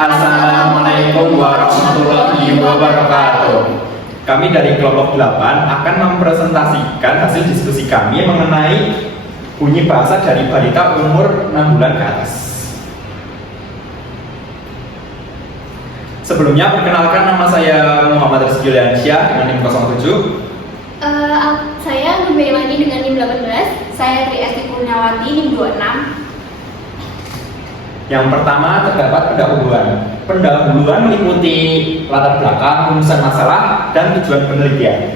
Assalamualaikum warahmatullahi wabarakatuh. Kami dari kelompok 8 akan mempresentasikan hasil diskusi kami mengenai bunyi bahasa dari balita umur 6 bulan ke atas. Sebelumnya, perkenalkan, nama saya Muhammad Rizky Juliansyah dengan NIM 07. Saya Nur Melani dengan NIM 18. Saya Tri Esti Kurniawati NIM 26. Yang pertama, terdapat pendahuluan. Pendahuluan meliputi latar belakang, rumusan masalah, dan tujuan penelitian.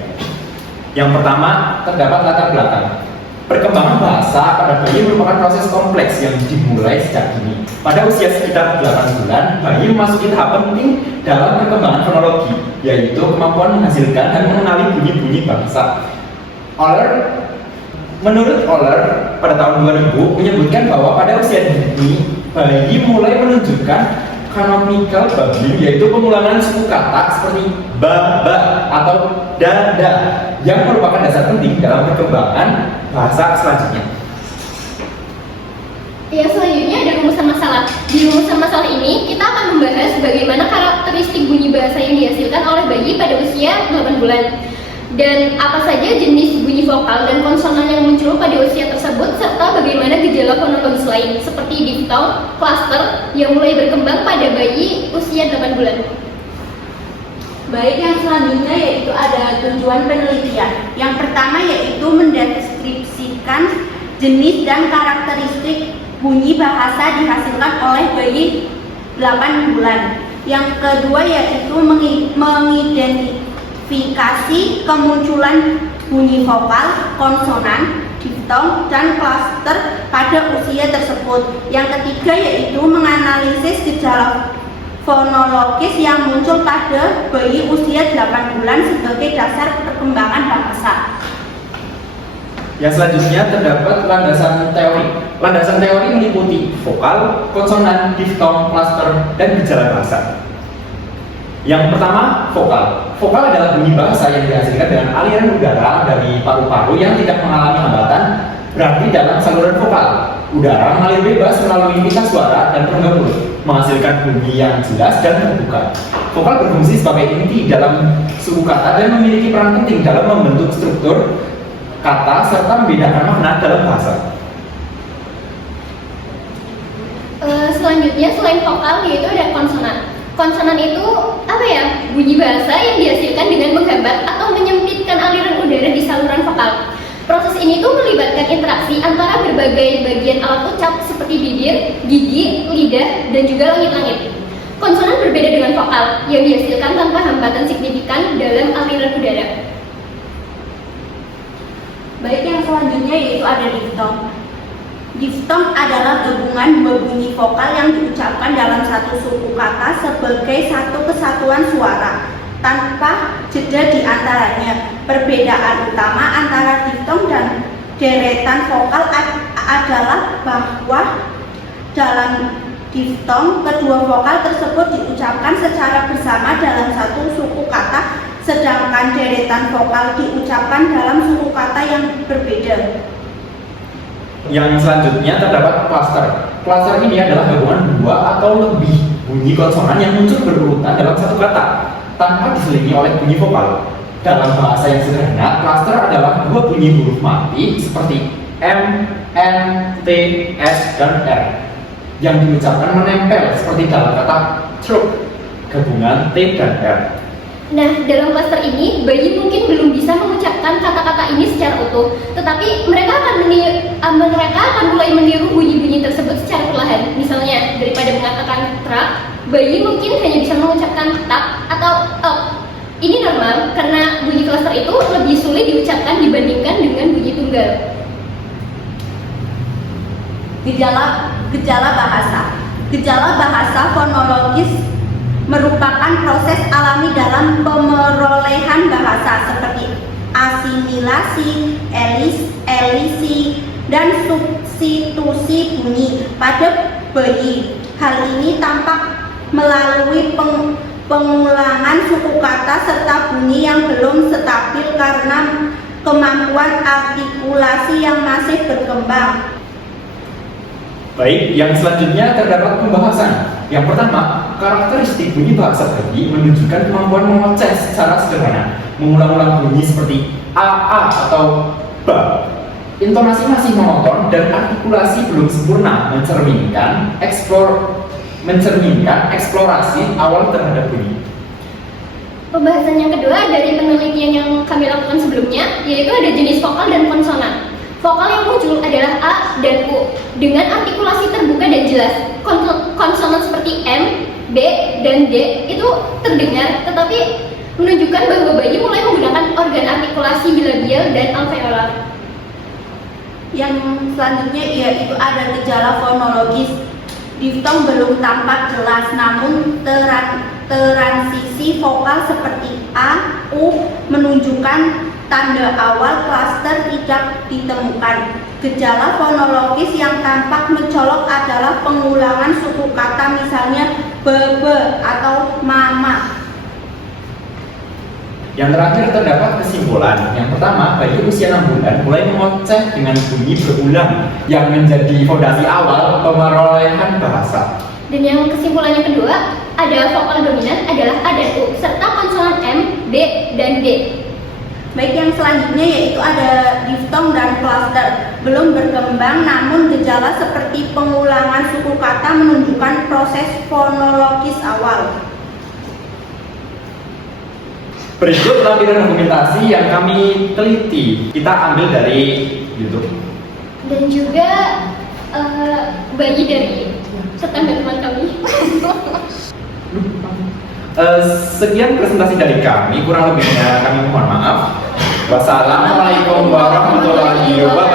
Yang pertama, terdapat latar belakang. Perkembangan bahasa pada bayi merupakan proses kompleks yang dimulai sejak dini. Pada usia sekitar 8 bulan, bayi memasuki tahap penting dalam perkembangan fonologi, yaitu kemampuan menghasilkan dan mengenali bunyi-bunyi bahasa. Menurut Oler, pada tahun 2000 menyebutkan bahwa pada usia dini, bayi mulai menunjukkan canonical babbling, yaitu pengulangan suku kata seperti ba, atau da, yang merupakan dasar penting dalam perkembangan bahasa selanjutnya. Yang selanjutnya ada rumusan masalah. Di rumusan masalah ini, kita akan membahas bagaimana karakteristik bunyi bahasa yang dihasilkan oleh bayi pada usia 8 bulan. Dan apa saja jenis bunyi vokal dan konsonan yang muncul pada usia tersebut, serta bagaimana gejala fonologis lain seperti diftong, cluster yang mulai berkembang pada bayi usia 8 bulan. Baik, yang selanjutnya yaitu ada tujuan penelitian. Yang pertama yaitu mendeskripsikan jenis dan karakteristik bunyi bahasa dihasilkan oleh bayi 8 bulan. Yang kedua yaitu mengidentifikasi kemunculan bunyi vokal, konsonan, diftong, dan cluster pada usia tersebut. Yang ketiga yaitu menganalisis gejala fonologis yang muncul pada bayi usia 8 bulan sebagai dasar perkembangan bahasa. Yang selanjutnya terdapat landasan teori. Landasan teori meliputi vokal, konsonan, diftong, cluster, dan gejala bahasa. Yang pertama, vokal. Vokal adalah bunyi bahasa yang dihasilkan dengan aliran udara dari paru-paru yang tidak mengalami hambatan berarti dalam saluran vokal. Udara mengalir bebas melalui pita suara dan rongga mulut, menghasilkan bunyi yang jelas dan terbuka. Vokal berfungsi sebagai inti dalam suku kata dan memiliki peran penting dalam membentuk struktur kata serta membedakan makna dalam bahasa. Selanjutnya, selain vokal yaitu ada konsonan. Konsonan itu bunyi bahasa yang dihasilkan dengan menghambat atau menyempitkan aliran udara di saluran vokal. Proses ini tuh melibatkan interaksi antara berbagai bagian alat ucap seperti bibir, gigi, lidah, dan juga langit-langit. Konsonan berbeda dengan vokal yang dihasilkan tanpa hambatan signifikan dalam aliran udara. Baik, yang selanjutnya yaitu ada diftong. Diftong adalah gabungan bunyi vokal yang diucapkan dalam satu suku kata sebagai satu kesatuan suara tanpa jeda di antaranya. Perbedaan utama antara diftong dan deretan vokal adalah bahwa dalam diftong kedua vokal tersebut diucapkan secara bersama dalam satu suku kata, sedangkan deretan vokal diucapkan dalam suku kata yang berbeda. Yang selanjutnya terdapat cluster. Cluster ini adalah gabungan dua atau lebih bunyi konsonan yang muncul berurutan dalam satu kata tanpa diselingi oleh bunyi vokal. Dalam bahasa yang sederhana, cluster adalah dua bunyi huruf mati seperti M, N, T, S, dan R yang diucapkan menempel seperti dalam kata truck, gabungan T dan R. Nah, dalam klaster ini, bayi mungkin belum bisa mengucapkan kata-kata ini secara utuh, tetapi mereka akan mulai meniru bunyi-bunyi tersebut secara perlahan. Misalnya, daripada mengatakan truck, bayi mungkin hanya bisa mengucapkan tak atau up. Ini normal karena bunyi klaster itu lebih sulit diucapkan dibandingkan dengan bunyi tunggal. Gejala bahasa. Gejala bahasa fonologis merupakan proses alami dalam pemerolehan bahasa seperti asimilasi, elisi, dan substitusi bunyi pada bayi. Hal ini tampak melalui pengulangan suku kata serta bunyi yang belum stabil karena kemampuan artikulasi yang masih berkembang. Baik, yang selanjutnya terdapat pembahasan. Yang pertama, karakteristik bunyi bahasa bayi menunjukkan kemampuan mengoceh secara sederhana, mengulang-ulang bunyi seperti a atau ba. Intonasi masih monoton dan artikulasi belum sempurna, mencerminkan eksplorasi awal terhadap bunyi. Pembahasan yang kedua dari penelitian yang kami lakukan sebelumnya, yaitu ada jenis vokal dan konsonan. Vokal yang muncul adalah A dan U dengan artikulasi terbuka dan jelas. Konsonan seperti M, B, dan D itu terdengar, tetapi menunjukkan bahwa bayi mulai menggunakan organ artikulasi bilabial dan alveolar. Yang selanjutnya yaitu ada gejala fonologis. Diftong belum tampak jelas, namun transisi vokal seperti A, U menunjukkan tanda awal klaster tidak ditemukan. Gejala fonologis yang tampak mencolok adalah pengulangan suku kata, misalnya bebe atau mama. Yang terakhir terdapat kesimpulan. Yang pertama, bayi usia 6 bulan mulai mengoceh dengan bunyi berulang yang menjadi fondasi awal pemerolehan bahasa. Dan yang kesimpulan yang kedua, ada vokal dominan adalah A dan U serta konsonan M, B, dan D. Baik, yang selanjutnya yaitu ada diftong dan klaster. Belum berkembang, namun gejala seperti pengulangan suku kata menunjukkan proses fonologis awal. Berikut lampiran dokumentasi yang kami teliti. Kita ambil dari YouTube. Dan juga bayi dari tetangga teman kami. Sekian presentasi dari kami, kurang lebihnya kami mohon maaf. Wassalamualaikum warahmatullahi wabarakatuh.